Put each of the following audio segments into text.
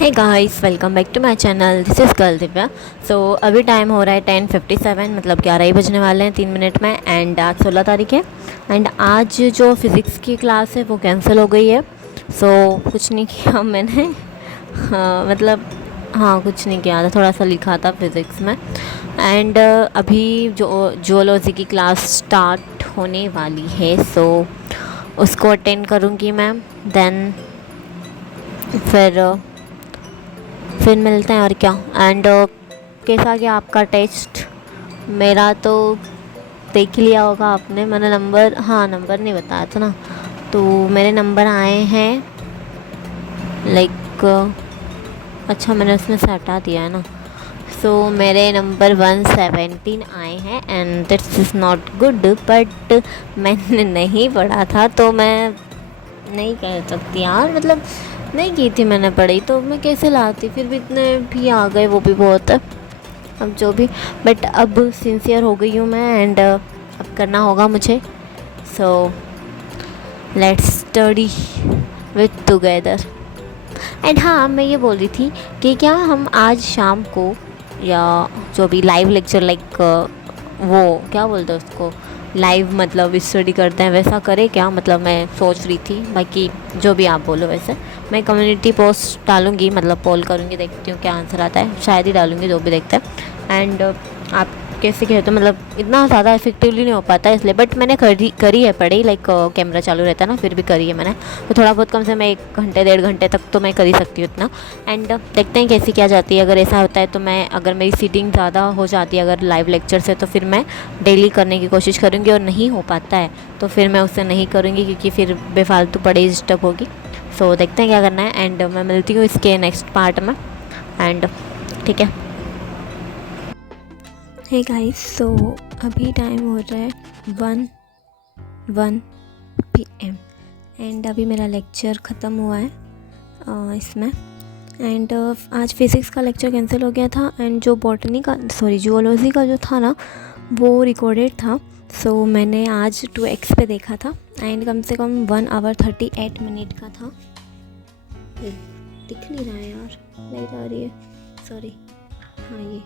Hey guys, welcome back to my channel. This is girl Divya. So अभी time हो रहा है 10:57, मतलब 11 ही बजने वाले हैं 3 मिनट में। एंड आज 16 तारीख है। एंड आज जो फिज़िक्स की क्लास है वो कैंसिल हो गई है। कुछ नहीं किया मैंने। हाँ मतलब, हाँ कुछ नहीं किया था, थोड़ा सा लिखा था फिज़िक्स में। एंड अभी जो जूलॉजी की क्लास स्टार्ट होने वाली है, उसको अटेंड करूँगी मैं। देन फिर मिलते हैं और क्या। एंड कैसा गया आपका टेस्ट? मेरा तो देख ही लिया होगा आपने। मैंने नंबर नहीं बताया था ना। तो मेरे नंबर आए हैं लाइक, अच्छा मैंने उसमें से हटा दिया है ना। मेरे नंबर 117 आए हैं and this is not good. But मैंने नहीं पढ़ा था तो मैं नहीं कह सकती यार, मतलब नहीं की थी मैंने पढ़ाई, तो मैं कैसे लाती। फिर भी इतने भी आ गए, वो भी बहुत है। अब जो भी, बट अब सिंसियर हो गई हूँ मैं। एंड अब करना होगा मुझे। So let's study with together. And हाँ, मैं ये बोल रही थी कि क्या हम आज शाम को, या जो भी लाइव लेक्चर लाइक, वो क्या बोलते हैं उसको, लाइव मतलब स्टडी करते हैं वैसा करे क्या? मतलब मैं सोच रही थी। बाकी जो भी आप बोलो वैसे। मैं कम्युनिटी पोस्ट डालूँगी, मतलब पोल करूँगी, देखती हूँ क्या आंसर आता है। शायद ही डालूँगी, जो भी देखते हैं। एंड आप कैसे कहते हो, मतलब इतना ज़्यादा इफेक्टिवली नहीं हो पाता है इसलिए। बट मैंने करी है पढ़ाई, लाइक कैमरा चालू रहता है ना, फिर भी करी है मैंने। तो थोड़ा बहुत कम से मैं 1 घंटे 1.5 घंटे तक तो मैं कर ही सकती हूँ इतना। एंड देखते हैं कैसी क्या जाती है। अगर ऐसा होता है तो मैं, अगर मेरी सीटिंग ज़्यादा हो जाती है अगर लाइव लेक्चर से, तो फिर मैं डेली करने की कोशिश करूँगी। और नहीं हो पाता है तो फिर मैं उससे नहीं करूँगी, क्योंकि फिर बेफालतू पढ़ाई डिस्टर्ब होगी। देखते हैं क्या करना है। एंड मैं मिलती हूँ इसके नेक्स्ट पार्ट में। एंड ठीक है। हे गाइस, अभी टाइम हो रहा है 1 PM। एंड अभी मेरा लेक्चर ख़त्म हुआ है इसमें। एंड आज फिज़िक्स का लेक्चर कैंसिल हो गया था। एंड जो जूलॉजी का जो था ना, वो रिकॉर्डेड था। मैंने आज 2x पे देखा था। एंड कम से कम 1 आवर 38 मिनट का था। दिख नहीं रहा है यार, लाइट आ रही है, सॉरी। हाँ ये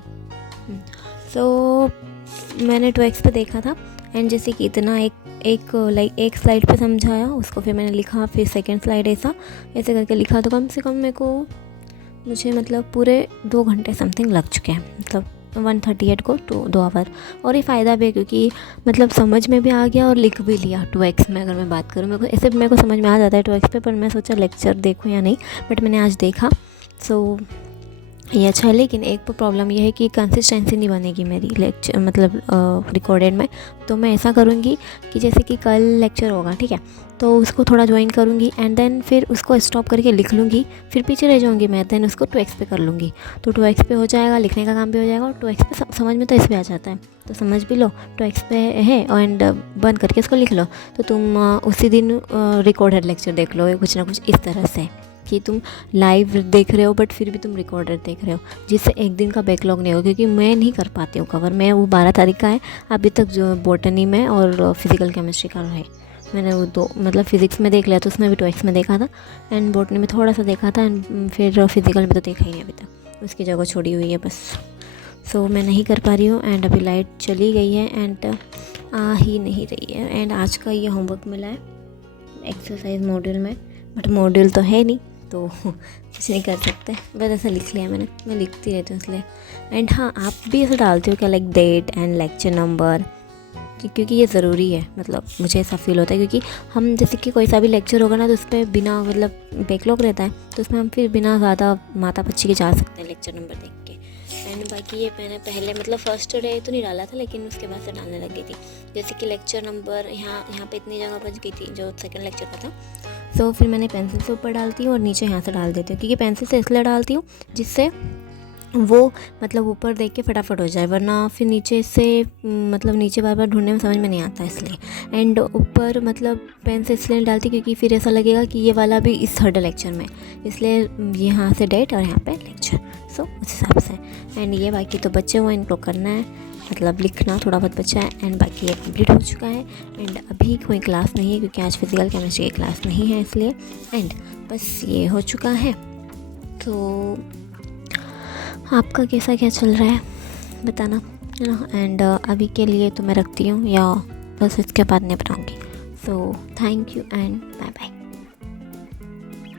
मैंने 2x पे देखा था। एंड जैसे कि इतना एक स्लाइड पे समझाया उसको, फिर मैंने लिखा, फिर सेकंड स्लाइड ऐसे करके लिखा। तो कम से कम मुझे मतलब पूरे 2 घंटे समथिंग लग चुके हैं, मतलब 138 को 2 आवर। और ये फ़ायदा भी है क्योंकि मतलब समझ में भी आ गया और लिख भी लिया 2x में। अगर मैं बात करूँ, मेरे को समझ में आ जाता है 2x पे, पर मैं सोचा लेक्चर देखूँ या नहीं। बट मैंने आज देखा, ये अच्छा है। लेकिन एक प्रॉब्लम ये है कि कंसिस्टेंसी नहीं बनेगी मेरी लेक्चर, मतलब रिकॉर्डेड में। तो मैं ऐसा करूँगी कि जैसे कि कल लेक्चर होगा, ठीक है, तो उसको थोड़ा ज्वाइन करूँगी एंड देन फिर उसको स्टॉप करके लिख लूँगी। फिर पीछे रह जाऊँगी मैं, देन उसको 2x पे कर लूँगी। तो 2x पे हो जाएगा, लिखने का काम भी हो जाएगा। और 2x पे समझ में तो इस पे आ जाता है, तो समझ भी लो 2x पे है। एंड बंद करके इसको लिख लो, तो तुम उसी दिन रिकॉर्डेड लेक्चर देख लो, कुछ ना कुछ इस तरह से, कि तुम लाइव देख रहे हो बट फिर भी तुम रिकॉर्डर देख रहे हो, जिससे एक दिन का बैकलॉग नहीं होगा। क्योंकि मैं नहीं कर पाती हूँ कवर। मैं वो 12 तारीख का है अभी तक, जो बॉटनी में और फिज़िकल केमिस्ट्री का है। मैंने वो 2, मतलब फ़िज़िक्स में देख लिया, तो उसमें भी 2x में देखा था। एंड बॉटनी में थोड़ा सा देखा था। एंड फिर फिज़िकल में तो देखा ही नहीं अभी तक, उसकी जगह छोड़ी हुई है बस। मैं नहीं कर पा रही हूँ। एंड अभी लाइट चली गई है एंड आ ही नहीं रही है। एंड आज का ये होमवर्क मिला है एक्सरसाइज मॉड्यूल में, बट मॉड्यूल तो है नहीं, तो कुछ नहीं कर सकते। बस ऐसा लिख लिया मैं लिखती रहती हूँ इसलिए। एंड हाँ, आप भी ऐसा डालते हो क्या, like date and lecture number? क्योंकि ये ज़रूरी है, मतलब मुझे ऐसा फील होता है। क्योंकि हम जैसे कि कोई सा भी लेक्चर होगा ना, तो उस पर बिना, मतलब बैकलॉग रहता है, तो उसमें हम फिर बिना ज़्यादा माथा पच्ची के जा सकते हैं लेक्चर नंबर देख के। एंड बाकी ये मैंने पहले, मतलब फर्स्ट डे तो नहीं डाला था, लेकिन उसके बाद से डालने लग गई थी। जैसे कि लेक्चर नंबर यहाँ पे इतनी जगह बच गई थी जो सेकंड लेक्चर का था। फिर मैंने पेंसिल से ऊपर डालती हूँ और नीचे यहाँ से डाल देती हूँ। क्योंकि पेंसिल से इसलिए डालती हूँ जिससे वो मतलब ऊपर देख के फटाफट हो जाए, वरना फिर नीचे से, मतलब नीचे बार बार ढूंढने में समझ में नहीं आता इसलिए। एंड ऊपर मतलब पेन से इसलिए नहीं डालती क्योंकि फिर ऐसा लगेगा कि ये वाला भी इस थर्ड लेक्चर में, इसलिए यहाँ से डेट और यहाँ पे लेक्चर, उस हिसाब से। एंड ये बाकी तो बच्चे हुए, इनको करना है, मतलब लिखना थोड़ा बहुत बचा है। एंड बाकी ये कंप्लीट हो चुका है। एंड अभी कोई क्लास नहीं है क्योंकि आज फिज़िकल केमिस्ट्री की क्लास नहीं है इसलिए। एंड बस ये हो चुका है। तो आपका कैसा क्या चल रहा है बताना, है ना। एंड अभी के लिए तो मैं रखती हूँ, या बस इसके बाद नहीं बनाऊँगी। So thank you and bye bye.